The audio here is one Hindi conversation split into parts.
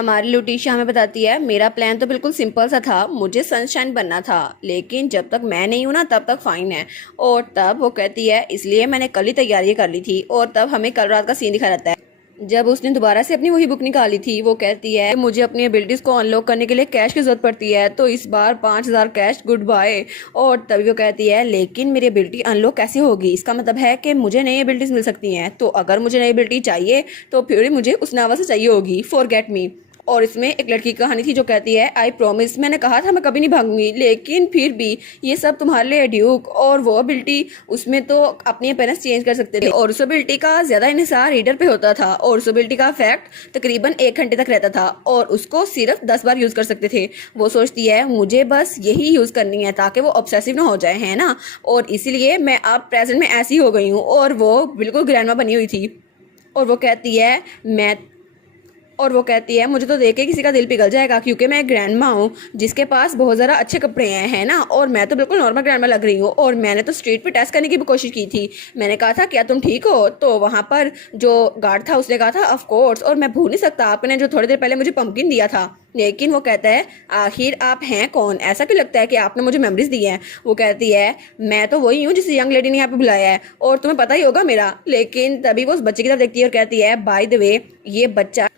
हमारी लुटीशिया हमें बताती है मेरा प्लान तो बिल्कुल सिंपल सा था, मुझे सनशाइन बनना था, लेकिन जब तक मैं नहीं हूं ना तब तक फाइन है। और तब वो कहती है इसलिए मैंने कल ही तैयारी कर ली थी। और तब हमें कल रात का सीन दिखा जाता है जब उसने दोबारा से अपनी वही बुक निकाली थी। वो कहती है मुझे अपनी एबिलिटीज को अनलॉक करने के लिए कैश की जरूरत पड़ती है, तो इस बार 5,000 कैश, गुड बाय। और तभी वो कहती है लेकिन मेरी एबिलिटी अनलॉक कैसे होगी, इसका मतलब है कि मुझे नई एबिलिटीज मिल सकती हैं, तो अगर मुझे नई एबिलिटी चाहिए तो फिर मुझे उस नावा से चाहिए होगी, फॉरगेट मी। और इसमें एक लड़की की कहानी थी जो कहती है आई प्रॉमिस, मैंने कहा था मैं कभी नहीं भागूंगी, लेकिन फिर भी ये सब तुम्हारे लिए ड्यूक। और वो एबिलिटी उसमें तो अपनी अपेयरेंस चेंज कर सकते थे, और उस एबिलिटी का ज्यादा इन्हिसार रीडर पे होता था, और उस एबिलिटी का इफेक्ट तकरीबन 1 घंटे तक रहता था, और उसको सिर्फ 10 बार यूज कर सकते थे। वो सोचती है मुझे बस यही यूज करनी है ताकि वो ऑब्सेसिव ना हो जाए, है ना। और इसीलिए मैं अब प्रेजेंट में ऐसी हो गई हूँ, और वो बिल्कुल ग्रैंडमा बनी हुई थी। और वो कहती है मैं और वो कहती है मुझे तो देख के किसी का दिल पिघल जाएगा, क्योंकि मैं ग्रैंडमा हूँ जिसके पास बहुत ज़्यादा अच्छे कपड़े हैं, है ना। और मैं तो बिल्कुल नॉर्मल ग्रैंडमा लग रही हूँ, और मैंने तो स्ट्रीट पे टेस्ट करने की भी कोशिश की थी। मैंने कहा था क्या तुम ठीक हो, तो वहाँ पर जो गार्ड था उसने कहा था ऑफ कोर्स, और मैं भूल नहीं सकता आपने जो थोड़ी देर पहले मुझे पंपकिन दिया था। लेकिन वो कहता है आखिर आप हैं कौन, ऐसा क्यों लगता है कि आपने मुझे मेमोरीज दी हैं। वो कहती है मैं तो वही हूँ जिस यंग लेडी ने यहाँ पे बुलाया है, और तुम्हें पता ही होगा मेरा। लेकिन तभी वो उस बच्चे की तरफ देखती है और कहती है बाय द वे ये बच्चा,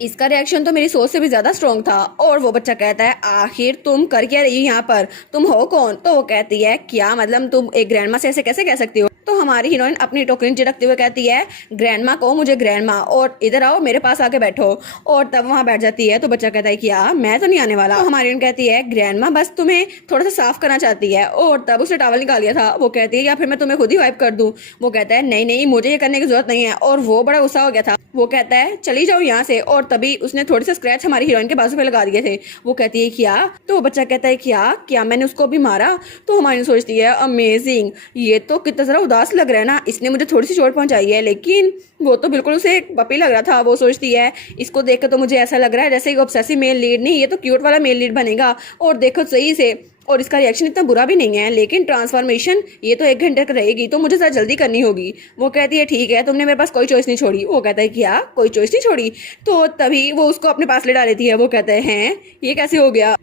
इसका रिएक्शन तो मेरी सोच से भी ज्यादा स्ट्रॉन्ग था। और वो बच्चा कहता है आखिर तुम कर क्या रही हो यहाँ पर, तुम हो कौन। तो वो कहती है क्या मतलब तुम एक ग्रैंडमा से ऐसे कैसे कह सकती हो। तो हमारी हीरोइन अपनी टोकरी झटकते हुए कहती है ग्रैंडमा को मुझे ग्रैंडमा, और इधर आओ मेरे पास आके बैठो। और तब वहां बैठ जाती है। तो बच्चा कहता है क्या मैं तो नहीं आने वाला। तो हमारी हीरोइन कहती है ग्रैंडमा बस तुम्हें थोड़ा सा साफ करना चाहती है। और तब उसने टॉवल निकाल लिया था। वो कहती है या फिर मैं तुम्हें खुद ही वाइप कर दूं। वो कहता है नहीं नहीं मुझे ये करने की जरूरत नहीं है। और वो बड़ा गुस्सा हो गया था। वो कहता है चली जाओ यहाँ से। और तभी उसने थोड़े से स्क्रैच हमारी हीरोइन के बाजू पे लगा दिए थे। वो कहती है क्या, तो वो बच्चा कहता है क्या क्या मैंने उसको भी मारा। तो हमारी सोचती है अमेजिंग, ये तो कितना जरा उदास लग रहा है ना, इसने मुझे थोड़ी सी चोट पहुंचाई है, लेकिन वो तो बिल्कुल उसे एक पपी लग रहा था। वो सोचती है इसको देख कर तो मुझे ऐसा लग रहा है जैसे ऑब्सेसिव मेल लीड नहीं, ये तो क्यूट वाला मेल लीड बनेगा। और देखो सही से, और इसका रिएक्शन इतना बुरा भी नहीं है, लेकिन ट्रांसफॉर्मेशन ये तो 1 घंटे तक रहेगी, तो मुझे जरा जल्दी करनी होगी। वो कहती है ठीक है तुमने मेरे पास कोई चॉइस नहीं छोड़ी। वो कहता है क्या कोई चॉइस नहीं छोड़ी। तो तभी वो उसको अपने पास ले डाल लेती है। वो कहते हैं ये कैसे हो गया।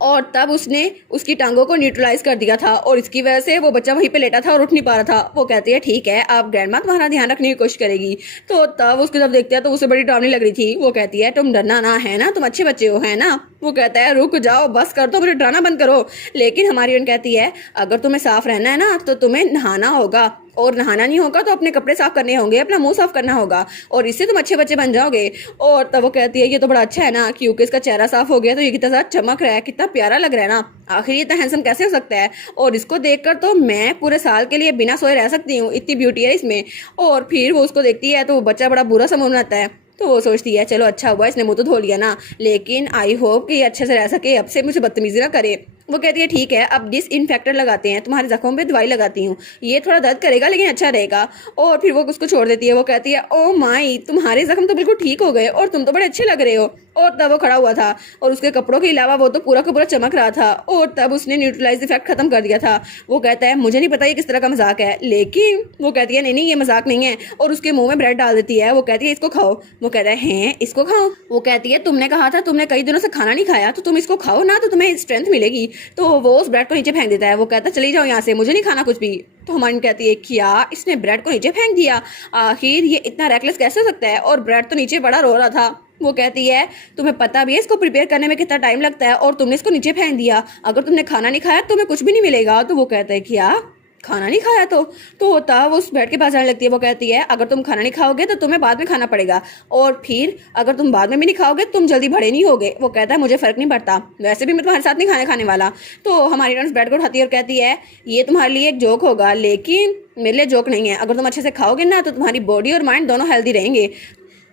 और तब उसने उसकी टांगों को न्यूट्रलाइज कर दिया था, और इसकी वजह से वो बच्चा वहीं पे लेटा था और उठ नहीं पा रहा था। वो कहती है ठीक है आप ग्रैंडमा तुम्हारा ध्यान रखने की कोशिश करेगी। तो तब उसकी तरफ देखते हैं तो उसे बड़ी डरावनी लग रही थी। वो कहती है तुम डरना ना, है ना, तुम अच्छे बच्चे हो, है ना। वो कहता है रुक जाओ बस कर दो, मुझे डराना बंद करो। लेकिन हमारी हीरोइन कहती है अगर तुम्हें साफ रहना है ना तो तुम्हें नहाना होगा, और नहाना नहीं होगा तो अपने कपड़े साफ करने होंगे, अपना मुंह साफ करना होगा, और इससे तुम अच्छे बच्चे बन जाओगे। और तब वो कहती है ये तो बड़ा अच्छा है ना, क्योंकि इसका चेहरा साफ हो गया तो ये कितना ज्यादा चमक रहा है, कितना प्यारा लग रहा है ना, आखिर ये इतना हैंडसम कैसे हो सकता है। और इसको देखकर तो मैं पूरे साल के लिए बिना सोए रह सकती हूँ, इतनी ब्यूटी है इसमें। और फिर वो उसको देखती है तो वो बच्चा बड़ा बुरा सा मुंह बनाता है। तो वो सोचती है चलो अच्छा हुआ इसने मुंह तो धो लिया ना, लेकिन आई होप कि ये अच्छे से रह सके, अब से मुझे बदतमीजी ना करे। वो कहती है ठीक है अब डिसइंफेक्टेंट लगाते हैं, तुम्हारे जख्मों पे दवाई लगाती हूँ, ये थोड़ा दर्द करेगा लेकिन अच्छा रहेगा। और फिर वो उसको छोड़ देती है। वो कहती है ओ माई तुम्हारे जख्म तो बिल्कुल ठीक हो गए, और तुम तो बड़े अच्छे लग रहे हो। और तब वो खड़ा हुआ था, और उसके कपड़ों के अलावा वो तो पूरा का पूरा चमक रहा था। और तब उसने न्यूट्रलाइज इफेक्ट खत्म कर दिया था। वो कहता है मुझे नहीं पता ये किस तरह का मजाक है, लेकिन वो कहती है नहीं नहीं ये मजाक नहीं है, और उसके मुंह में ब्रेड डाल देती है। वो कहती है इसको खाओ। वो कहता है हैं इसको खाओ। वो कहती है तुमने कहा था तुमने कई दिनों से खाना नहीं खाया, तो तुम इसको खाओ ना तो तुम्हें स्ट्रेंथ मिलेगी। तो वो उस ब्रेड को नीचे फेंक देता है। वो कहता है चली जाओ यहाँ से, मुझे नहीं खाना कुछ भी। तो हमारी कहती है क्या इसने ब्रेड को नीचे फेंक दिया, आखिर ये इतना रेकलेस कैसे हो सकता है, और ब्रेड तो नीचे बड़ा रो रहा था। वो कहती है तुम्हें पता भी है इसको प्रिपेयर करने में कितना टाइम लगता है, और तुमने इसको नीचे फेंक दिया, अगर तुमने खाना नहीं खाया तो तुम्हें कुछ भी नहीं मिलेगा। तो वो कहता है क्या खाना नहीं खाया तो होता वो उस बेड के पास जाने लगती है। वो कहती है अगर तुम खाना नहीं खाओगे तो तुम्हें बाद में खाना पड़ेगा, और फिर अगर तुम बाद में भी नहीं खाओगे तुम जल्दी बड़े नहीं होगे। वो कहता है मुझे फर्क नहीं पड़ता, वैसे भी मैं तुम्हारे साथ नहीं खाने खाने वाला। तो हमारी फ्रेंड्स बेड को उठाती है और कहती है ये तुम्हारे लिए एक जोक होगा, लेकिन मेरे लिए जोक नहीं है, अगर तुम अच्छे से खाओगे ना तो तुम्हारी बॉडी और माइंड दोनों हेल्दी रहेंगे।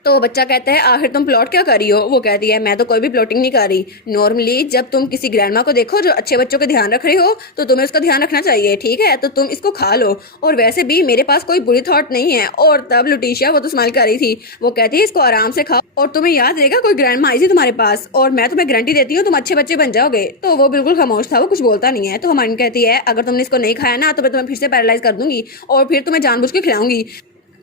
तो बच्चा कहता है आखिर तुम प्लॉट क्या कर रही हो। वो कहती है मैं तो कोई भी प्लॉटिंग नहीं कर रही, नॉर्मली जब तुम किसी ग्रैंडमा को देखो जो अच्छे बच्चों का ध्यान रख रहे हो तो तुम्हें उसका ध्यान रखना चाहिए, ठीक है, तो तुम इसको खा लो, और वैसे भी मेरे पास कोई बुरी थॉट नहीं है। और तब लुटीशिया वो तो स्माइल कर रही थी। वो कहती है इसको आराम से खाओ, और तुम्हें याद रहेगा कोई ग्रैंडमा आई थी तुम्हारे पास, और मैं तुम्हें गारंटी देती हूँ तुम अच्छे बच्चे बन जाओगे। तो वो बिल्कुल खामोश था, वो कुछ बोलता नहीं है। तो हमारी कहती है अगर तुमने इसको नहीं खाया ना तो मैं तुम्हें फिर से पैरालाइज कर दूंगी, और फिर तुम्हें जानबूझ के खिलाऊंगी।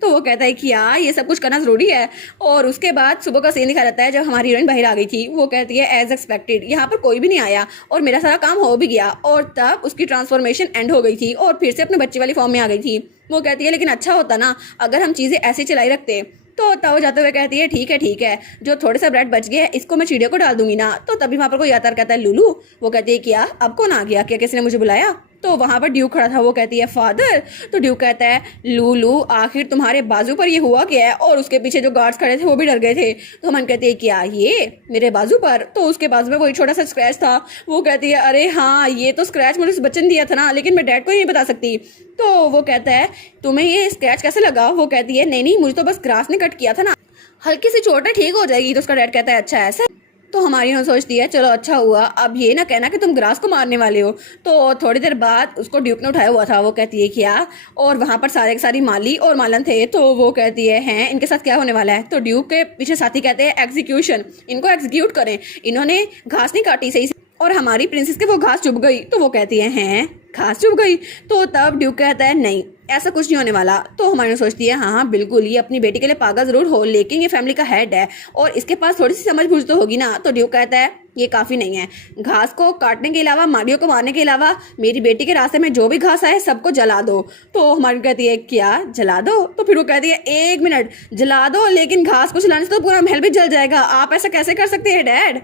तो वो कहता है कि यार ये सब कुछ करना जरूरी है। और उसके बाद सुबह का सीन दिखा जाता है जब हमारी हीरोइन बाहर आ गई थी। वो कहती है एज एक्सपेक्टेड यहाँ पर कोई भी नहीं आया और मेरा सारा काम हो भी गया। और तब उसकी ट्रांसफॉर्मेशन एंड हो गई थी और फिर से अपने बच्चे वाली फॉर्म में आ गई थी। वो कहती है लेकिन अच्छा होता ना अगर हम चीज़ें ऐसी चलाई रखते। तो तब जाते हुए कहती है ठीक है, जो थोड़े से ब्रेड बच गए इसको मैं चिड़िया को डाल दूंगी ना। तो तभी वहाँ पर कोई आता कहता है लूलू। वो कहती है क्या अब कौन आ गया, क्या किसी ने मुझे बुलाया। तो वहाँ पर ड्यूक खड़ा था। वो कहती है फादर। तो ड्यूक कहता है लूलू आखिर तुम्हारे बाजू पर ये हुआ क्या है। और उसके पीछे जो गार्ड्स खड़े थे वो भी डर गए थे। तो मन कहती है क्या ये मेरे बाजू पर। तो उसके बाजू में वही छोटा सा स्क्रैच था। वो कहती है अरे हाँ ये तो स्क्रैच मुझे उस बच्चे ने दिया था ना, लेकिन मैं डैड को ही नहीं बता सकती। तो वो कहता है तुम्हें ये स्क्रैच कैसे लगा। वो कहती है नहीं मुझे तो बस ग्रास ने कट किया था ना, हल्की सी चोट है ठीक हो जाएगी। तो उसका डैड कहता है अच्छा ऐसा। तो हमारी हीरोइन सोचती है चलो अच्छा हुआ, अब ये ना कहना कि तुम ग्रास को मारने वाले हो। तो थोड़ी देर बाद उसको ड्यूक ने उठाया हुआ था। वो कहती है क्या, और वहां पर सारे के सारी माली और मालन थे। तो वो कहती है हैं इनके साथ क्या होने वाला है। तो ड्यूक के पीछे साथी कहते हैं एग्जीक्यूशन, इनको एग्जीक्यूट करें, इन्होंने घास नहीं काटी सही से और हमारी प्रिंसेस के वो घास चुभ गई। तो वो कहती है हैं घास चुभ गई। तो तब ड्यूक कहता है नहीं ऐसा कुछ नहीं होने वाला। तो हमारी सोचती है हाँ बिल्कुल ये अपनी बेटी के लिए पागल जरूर हो, लेकिन ये फैमिली का हेड है और इसके पास थोड़ी सी समझ बूझ तो होगी ना। तो ड्यूक कहता है ये काफी नहीं है, घास को काटने के अलावा मालियों को मारने के अलावा मेरी बेटी के रास्ते में जो भी घास आए सबको जला दो। तो हमारी कहती है क्या जला दो। तो फिर वो कहती है एक मिनट जला दो, लेकिन घास को जलाने से तो पूरा महल भी जल जाएगा, आप ऐसा कैसे कर सकते हैं डैड।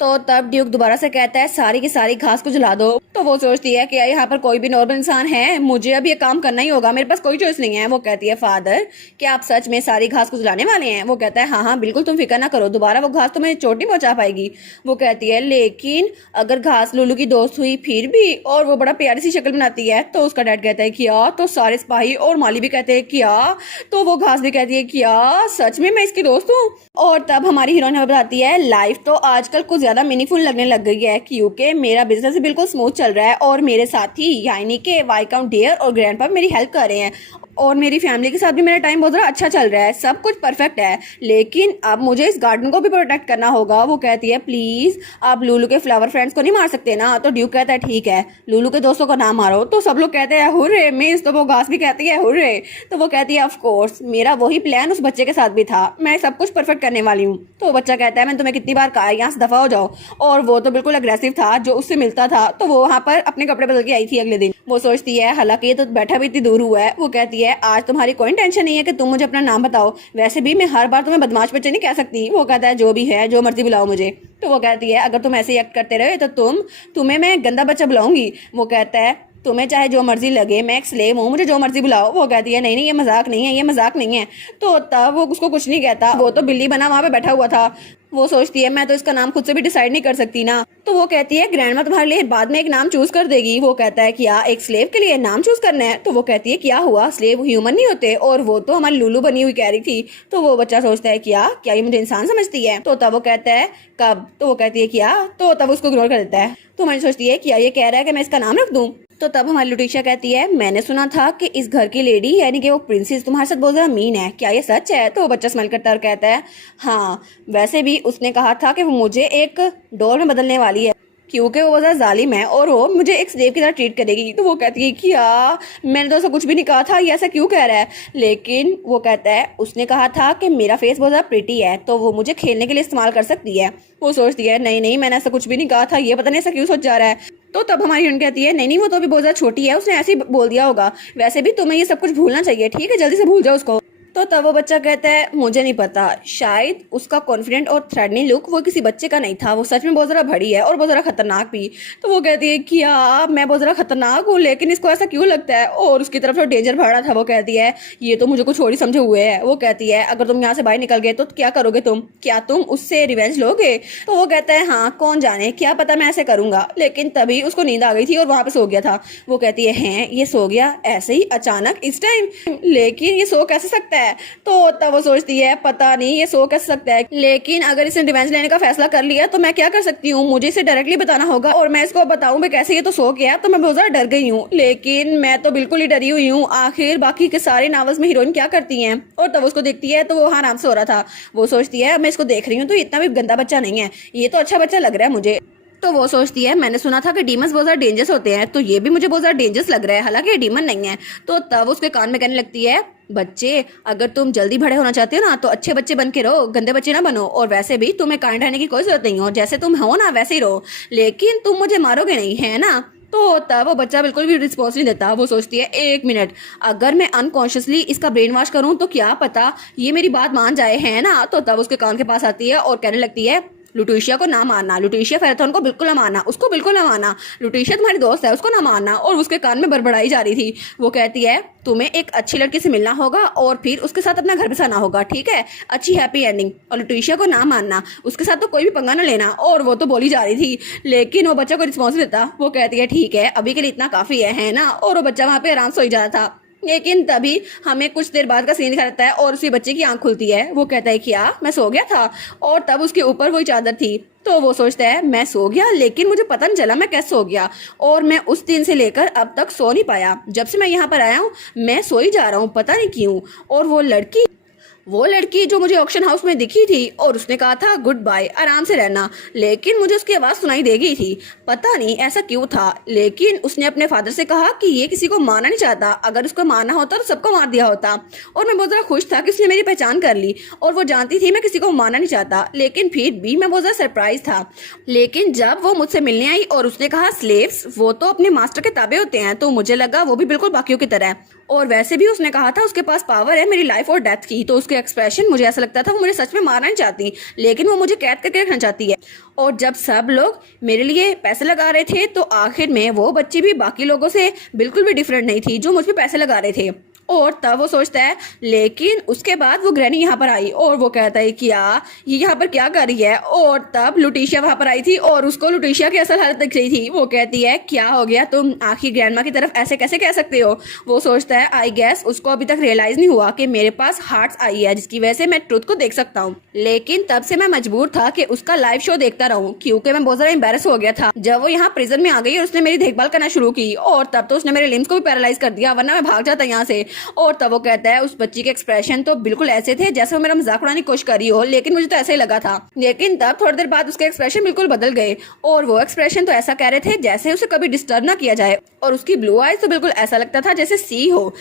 तो तब ड्यूक दोबारा से कहता है सारी की सारी घास को जला दो। तो वो सोचती है कि यहाँ पर कोई भी नॉर्मल इंसान है, मुझे अब ये काम करना ही होगा, मेरे पास कोई चॉइस नहीं है। वो कहती है फादर क्या आप सच में सारी घास को जलाने वाले हैं। वो कहता है हाँ बिल्कुल तुम फिक्र ना करो, दोबारा वो घास तुम्हें चोट नहीं पहुंचा पाएगी। वो कहती है लेकिन अगर घास लुलू की दोस्त हुई फिर भी, और वो बड़ा प्यारी सी शक्ल बनाती है। तो उसका डैड कहता है क्या, तो सारे सिपाही और माली भी कहते हैं क्या, तो वो घास भी कहती है क्या सच में मैं इसकी दोस्त हूँ। और तब हमारी हीरोइन हमें बताती है लाइफ तो आजकल कुछ ज्यादा मीनिंगफुल लगने लग गई है, क्योंकि मेरा बिजनेस भी बिल्कुल स्मूथ चल रहा है और मेरे साथी यानी कि वाइकाउंट डेयर और ग्रैंडपा मेरी हेल्प कर रहे हैं और मेरी फैमिली के साथ भी मेरा टाइम बहुत ज़्यादा अच्छा चल रहा है, सब कुछ परफेक्ट है। लेकिन अब मुझे इस गार्डन को भी प्रोटेक्ट करना होगा। वो कहती है प्लीज़ आप लूलू के फ्लावर फ्रेंड्स को नहीं मार सकते ना। तो ड्यूक कहता है ठीक है लूलू के दोस्तों को ना मारो। तो सब लोग कहते हैं हुर्रे, मिस। तो वो घास भी कहती है हुर्रे। तो वो कहती है ऑफ कोर्स मेरा वही प्लान उस बच्चे के साथ भी था, मैं सब कुछ परफेक्ट करने वाली हूँ। तो वो बच्चा कहता है मैंने तुम्हें कितनी बार कहा है यहाँ से दफा हो जाओ। और वो तो बिल्कुल अग्रेसिव था, जो उससे मिलता था तो वो वहाँ पर अपने कपड़े बदल के आई थी अगले दिन। वो सोचती है हालांकि ये तो बैठा भी इतनी दूर हुआ है। वो कहती है आज तुम्हारी कोई टेंशन नहीं है कि तुम मुझे अपना नाम बताओ, वैसे भी मैं हर बार तुम्हें बदमाश बच्चे नहीं कह सकती। वो कहता है जो भी है जो मर्जी बुलाओ मुझे। तो वो कहती है अगर तुम ऐसे ही एक्ट करते रहे तो तुम्हें मैं गंदा बच्चा बुलाऊंगी। वो कहता है तुम्हें चाहे जो मर्जी लगे, मैं एक स्लेव हूँ, मुझे जो मर्जी बुलाओ। वो कहती है नहीं ये मजाक नहीं है, ये मजाक नहीं है। तो तब वो उसको कुछ नहीं कहता, वो तो बिल्ली बना वहाँ पे बैठा हुआ था। वो सोचती है मैं तो इसका नाम खुद से भी डिसाइड नहीं कर सकती ना। तो वो कहती है ग्रैंडमा तुम्हारे लिए बाद में एक नाम चूज कर देगी। वो कहता है क्या एक स्लेव के लिए नाम चूज करना है। तो वो कहती है क्या हुआ, स्लेव ह्यूमन नहीं होते, और वो तो हमारी लूलू बनी हुई कह रही थी। तो वो बच्चा सोचता है क्या ये मुझे इंसान समझती है। तो तब वो कहता है कब। तो वो कहती है क्या। तो तब उसको इग्नोर कर देता है। तो मैंने सोचती है क्या ये कह रहा है कि मैं इसका नाम रख दूं। तो तब हमारी लुटीशिया कहती है मैंने सुना था कि इस घर की लेडी यानी कि वो प्रिंसेस तुम्हारे साथ बहुत ज्यादा मीन है, क्या ये सच है। तो वो बच्चा स्माइल करता है और कहता है हाँ वैसे भी उसने कहा था कि वो मुझे एक डॉल में बदलने वाली है, क्योंकि वो बहुत ज़्यादा जालिम है और वो मुझे एक स्लेव की तरह ट्रीट करेगी। तो वो कहती है क्या मैंने तो ऐसा कुछ भी नहीं कहा था, ये ऐसा क्यों कह रहा है। लेकिन वो कहता है उसने कहा था कि मेरा फेस बहुत ज़्यादा प्रिटी है तो वो मुझे खेलने के लिए इस्तेमाल कर सकती है। वो सोचती है नहीं मैंने ऐसा कुछ भी नहीं कहा था, ये पता नहीं ऐसा क्यों सोच जा रहा है। तो तब हमारी हीरोइन कहती है नहीं वो तो अभी बहुत ज़्यादा छोटी है, उसने ऐसे ही बोल दिया होगा, वैसे भी तुम्हें ये सब कुछ भूलना चाहिए, ठीक है जल्दी से भूल जाओ उसको। तो तब वो बच्चा कहता है मुझे नहीं पता, शायद उसका कॉन्फिडेंट और थ्रेटनिंग लुक वो किसी बच्चे का नहीं था, वो सच में बहुत ज़रा बड़ी है और बहुत ज़रा खतरनाक भी। तो वो कहती है क्या मैं बहुत ज़रा खतरनाक हूँ, लेकिन इसको ऐसा क्यों लगता है। और उसकी तरफ से डेंजर बढ़ रहा था। वो कहती है ये तो मुझे कुछ और ही समझे हुए है। वो कहती है अगर तुम यहाँ से बाहर निकल गए तो क्या करोगे तुम, क्या तुम उससे रिवेंज लोगे। तो वो कहता है हाँ कौन जाने, क्या पता मैं ऐसे करूंगा। लेकिन तभी उसको नींद आ गई थी और वहां पे सो गया था। वो कहती है हैं ये सो गया ऐसे ही अचानक इस टाइम, लेकिन ये सो कैसे सकता है। तो तब वो सोचती है पता नहीं ये सो कैसे सकता है, लेकिन अगर इसने रिवेंज लेने का फैसला कर लिया तो मैं क्या कर सकती हूँ, मुझे इसे डायरेक्टली बताना होगा और मैं इसको बताऊं कैसे ये तो सो गया। तो मैं बहुत ज्यादा डर गई हूँ, लेकिन मैं तो बिल्कुल ही डरी हुई हूँ। आखिर बाकी के सारे नॉवेल्स में हीरोइन क्या करती हैं। और तब उसको देखती है तो वो हाँ आराम से हो रहा था। वो सोचती है मैं इसको देख रही हूँ तो इतना भी गंदा बच्चा नहीं है, ये तो अच्छा बच्चा लग रहा है मुझे। तो वो सोचती है मैंने सुना था कि डीमंस बहुत ज़्यादा डेंजरस होते हैं, तो ये भी मुझे बहुत ज़्यादा डेंजरस लग रहा है, हालांकि ये डीमन नहीं है। तो तब उसके कान में कहने लगती है बच्चे, अगर तुम जल्दी बड़े होना चाहते हो ना तो अच्छे बच्चे बन के रहो, गंदे बच्चे ना बनो। और वैसे भी तुम्हें काइंड रहने की कोई जरूरत नहीं हो, जैसे तुम हो ना वैसे ही रहो, लेकिन तुम मुझे मारोगे नहीं, है ना? तो तब वो बच्चा बिल्कुल भी रिस्पॉन्स नहीं देता। वो सोचती है, एक मिनट, अगर मैं अनकॉन्शियसली इसका ब्रेन वॉश करूं तो क्या पता ये मेरी बात मान जाए, है ना? तो तब उसके कान के पास आती है और कहने लगती है, लुटीशिया को ना मारना, लुटीशिया फेराथन को बिल्कुल ना मारना, उसको बिल्कुल ना मारना, लुटीशिया तुम्हारी दोस्त है, उसको ना मारना। और उसके कान में बड़बड़ाई जा रही थी। वो कहती है, तुम्हें एक अच्छी लड़की से मिलना होगा और फिर उसके साथ अपना घर बसाना होगा, ठीक है? अच्छी हैप्पी एंडिंग। और लुटीशिया को ना मानना, उसके साथ तो कोई भी पंगा ना लेना। और वो तो बोली जा रही थी, लेकिन वो बच्चा को रिस्पॉन्स देता। वो कहती है, ठीक है, अभी के लिए इतना काफी है ना? और वो बच्चा वहां पे आराम से सो जा रहा था। लेकिन तभी हमें कुछ देर बाद का सीन दिखाता है और उसी बच्चे की आंख खुलती है। वो कहता है, क्या मैं सो गया था? और तब उसके ऊपर वही चादर थी। तो वो सोचता है, मैं सो गया लेकिन मुझे पता नहीं चला मैं कैसे सो गया, और मैं उस दिन से लेकर अब तक सो नहीं पाया। जब से मैं यहाँ पर आया हूँ मैं सो ही जा रहा हूँ, पता नहीं क्यों। और वो लड़की जो मुझे ऑक्शन हाउस में दिखी थी और उसने कहा था गुड बाय, आराम से रहना, लेकिन मुझे उसकी आवाज़ सुनाई दे गई थी, पता नहीं ऐसा क्यों था। लेकिन उसने अपने फादर से कहा कि ये किसी को मारना नहीं चाहता, अगर उसको मारना होता तो सबको मार दिया होता। और मैं बहुत ज़्यादा खुश था कि उसने मेरी पहचान कर ली, और वो जानती थी मैं किसी को मारना नहीं चाहता, लेकिन फिर भी मैं बहुत ज़्यादा सरप्राइज था। लेकिन जब वो मुझसे मिलने आई और उसने कहा स्लेव्स वो तो अपने मास्टर के ताबे होते हैं, तो मुझे लगा वो भी बिल्कुल बाकियों की तरह है। और वैसे भी उसने कहा था उसके पास पावर है मेरी लाइफ और डेथ की, तो उसके एक्सप्रेशन मुझे ऐसा लगता था वो मुझे सच में मारना नहीं चाहती, लेकिन वो मुझे कैद करके रखना चाहती है। और जब सब लोग मेरे लिए पैसे लगा रहे थे तो आखिर में वो बच्ची भी बाकी लोगों से बिल्कुल भी डिफरेंट नहीं थी जो मुझ पे पैसे लगा रहे थे। और तब वो सोचता है, लेकिन उसके बाद वो ग्रैनी यहाँ पर आई और वो कहता है, क्या ये यहाँ पर क्या कर रही है? और तब लुटीशिया वहां पर आई थी और उसको लुटीशिया की असल हालत दिख रही थी। वो कहती है, क्या हो गया, तुम आखिर ग्रैंडमा की तरफ ऐसे कैसे कह सकते हो? वो सोचता है, आई गेस उसको अभी तक रियलाइज नहीं हुआ कि मेरे पास हार्ट्स आई है जिसकी वजह से मैं ट्रुथ को देख सकता हूँ। लेकिन तब से मैं मजबूर था कि उसका लाइव शो देखता रहूं, क्योंकि मैं बहुत ज्यादा एम्बेरस हो गया था जब वो यहाँ प्रिजन में आ गई और उसने मेरी देखभाल करना शुरू की। और तब तो उसने मेरे लिम्स को भी पैरालाइज कर दिया, वरना मैं भाग जाता यहाँ से। और तब वो कहता है, उस बच्ची के एक्सप्रेशन तो बिल्कुल ऐसे थे जैसे वो मेरा मजाक उड़ाने की कोशिश कर रही हो, लेकिन मुझे तो ऐसा ही लगा था। लेकिन तब थोड़ी देर बाद उसके एक्सप्रेशन बिल्कुल बदल गए और वो एक्सप्रेशन तो ऐसा कह रहे थे जैसे उसे कभी डिस्टर्ब ना किया जाए। और उसकी ब्लू आईज तो बिल्कुल ऐसा लगता था जैसे सी हो,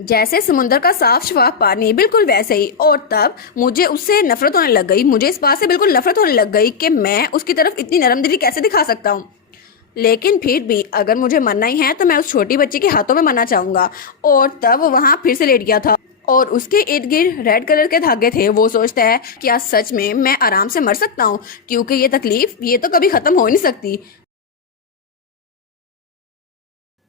जैसे समुद्र का साफ शफाफ पानी, बिल्कुल वैसे ही। और तब मुझे उससे नफरत होने लग गई, मुझे इस बात से बिल्कुल नफरत होने लग गई कि मैं उसकी तरफ इतनी नरमदिली कैसे दिखा सकता हूँ। लेकिन फिर भी अगर मुझे मरना ही है तो मैं उस छोटी बच्ची के हाथों में मरना चाहूंगा। और तब वो वहां फिर से लेट गया था और उसके इर्द गिर्द रेड कलर के धागे थे। वो सोचता है, क्या सच में मैं आराम से मर सकता हूँ? क्योंकि ये तकलीफ ये तो कभी खत्म हो ही नहीं सकती।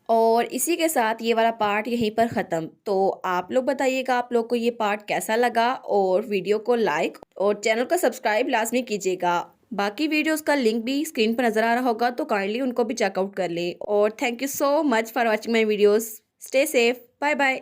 और इसी के साथ ये वाला पार्ट यहीं पर ख़त्म। तो आप लोग बताइएगा आप लोग को ये पार्ट कैसा लगा, और वीडियो को लाइक और चैनल को सब्सक्राइब लाजमी कीजिएगा। बाकी वीडियोस का लिंक भी स्क्रीन पर नज़र आ रहा होगा, तो काइंडली उनको भी चेकआउट कर ले। और thank you so much for watching my videos. Stay safe, bye bye.